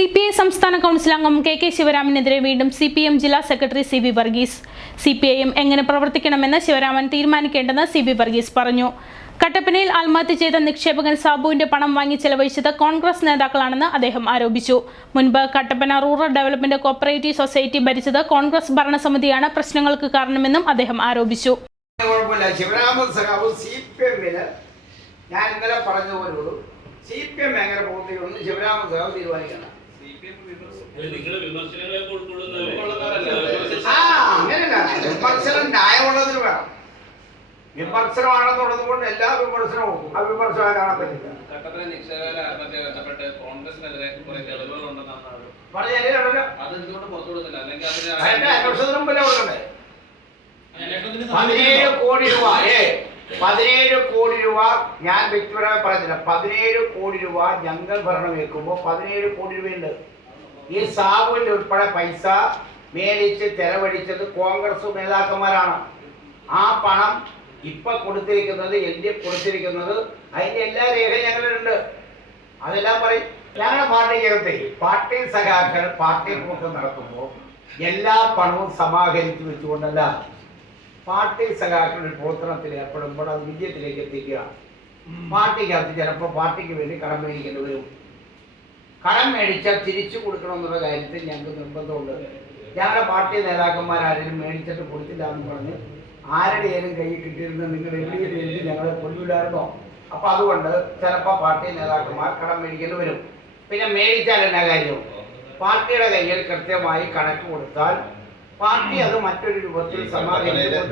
C P I സംസ്ഥാന council അംഗം K K ശിവരാമനെതിരെ വീണ്ടും സി പി എം ജില്ലാ secretary C V Varghese. C P I M എങ്ങനെ പ്രവർത്തിക്കണമെന്ന് ശിവരാമൻ തീരുമാനിക്കേണ്ടെന്ന് സി വി വർഗീസ് പറഞ്ഞു. കട്ടപ്പനയിൽ ആത്മഹത്യ ചെയ്ത നിക്ഷേപകൻ സാബുവിന്റെ പണം വാങ്ങി ചെലവഴിച്ചത് കോൺഗ്രസ് നേതാക്കളാണെന്ന് അദ്ദേഹം ആരോപിച്ചു. മുൻപ് Kattappana rural development cooperative society ഭരിച്ചത് Congress ഭരണസമിതിയാണ് പ്രശ്നങ്ങൾക്ക് കാരണമെന്നും അദ്ദേഹം ആരോപിച്ചു. ഞാൻ ഇന്നലെ പറഞ്ഞതുപോലുള്ളൂ സി പി എം എങ്ങനെ പ്രവർത്തിക്കണമെന്ന് ശിവരാമ സഖാവ് തീരുമാനിക്കണം. ആ അങ്ങനെയല്ല. വിമർശനം ന്യായമുള്ളതിന് വേണം. വിമർശനമാണെന്നുള്ളത് കൊണ്ട് എല്ലാ വിമർശനവും അവിമർശമായി അന്വേഷണത്തിന് കൊടുക്കണ്ടേ? പതിനേഴ് കോടി രൂപ ഏ പതിനേഴ് കോടി രൂപ ഞാൻ വ്യക്തിപരമായി പറഞ്ഞില്ല പതിനേഴ് കോടി രൂപ ഞങ്ങൾ ഭരണം വെക്കുമ്പോൾ പതിനേഴ് കോടി രൂപയുണ്ട്. ഈ സാബുവിന്റെ ഉൾപ്പെടെ പൈസ മേടിച്ച് ചെലവഴിച്ചത് കോൺഗ്രസ് നേതാക്കന്മാരാണ്. ആ പണം ഇപ്പൊ കൊടുത്തിരിക്കുന്നത് എൽ ഡി എഫ് കൊടുത്തിരിക്കുന്നത് അതിന്റെ എല്ലാ രേഖയും ഞങ്ങളുണ്ട് അതെല്ലാം പറയും. ഞങ്ങളുടെ പാർട്ടിക്കകത്ത് പാർട്ടി സഖാക്കൾ പാർട്ടി പ്രമുഖം നടത്തുമ്പോൾ എല്ലാ പണവും സമാഹരിച്ചു വെച്ചുകൊണ്ടല്ല പാർട്ടി സഖാക്കളുടെ പ്രവർത്തനത്തിൽ ഏർപ്പെടുമ്പോൾ അത് വിജയത്തിലേക്ക് എത്തിക്കുക. പാർട്ടിക്കകത്ത് ചിലപ്പോൾ പാർട്ടിക്ക് വേണ്ടി കടം മേടിക്കേണ്ടി വരും. കടം മേടിച്ചാൽ തിരിച്ചു കൊടുക്കണമെന്നുള്ള കാര്യത്തിൽ ഞങ്ങൾക്ക് നിർബന്ധമുണ്ട്. ഞങ്ങളുടെ പാർട്ടി നേതാക്കന്മാർ ആരെങ്കിലും മേടിച്ചിട്ട് കൊടുത്തില്ല എന്ന് പറഞ്ഞ് ആരുടെയും കയ്യിൽ കിട്ടിയിരുന്ന നിങ്ങൾ എവിടെയും എഴുതി ഞങ്ങളെ കൊല്ലൂലായിരുന്നോ അപ്പൊ അതുകൊണ്ട് ചിലപ്പോൾ പാർട്ടി നേതാക്കന്മാർ കടം മേടിക്കേണ്ടി വരും. പിന്നെ മേടിച്ചാൽ എന്നാ കാര്യം? പാർട്ടിയുടെ കയ്യിൽ കൃത്യമായി കണക്ക് കൊടുത്താൽ പാർട്ടി അത് മറ്റൊരു രൂപത്തിൽ സമാഹരിച്ചു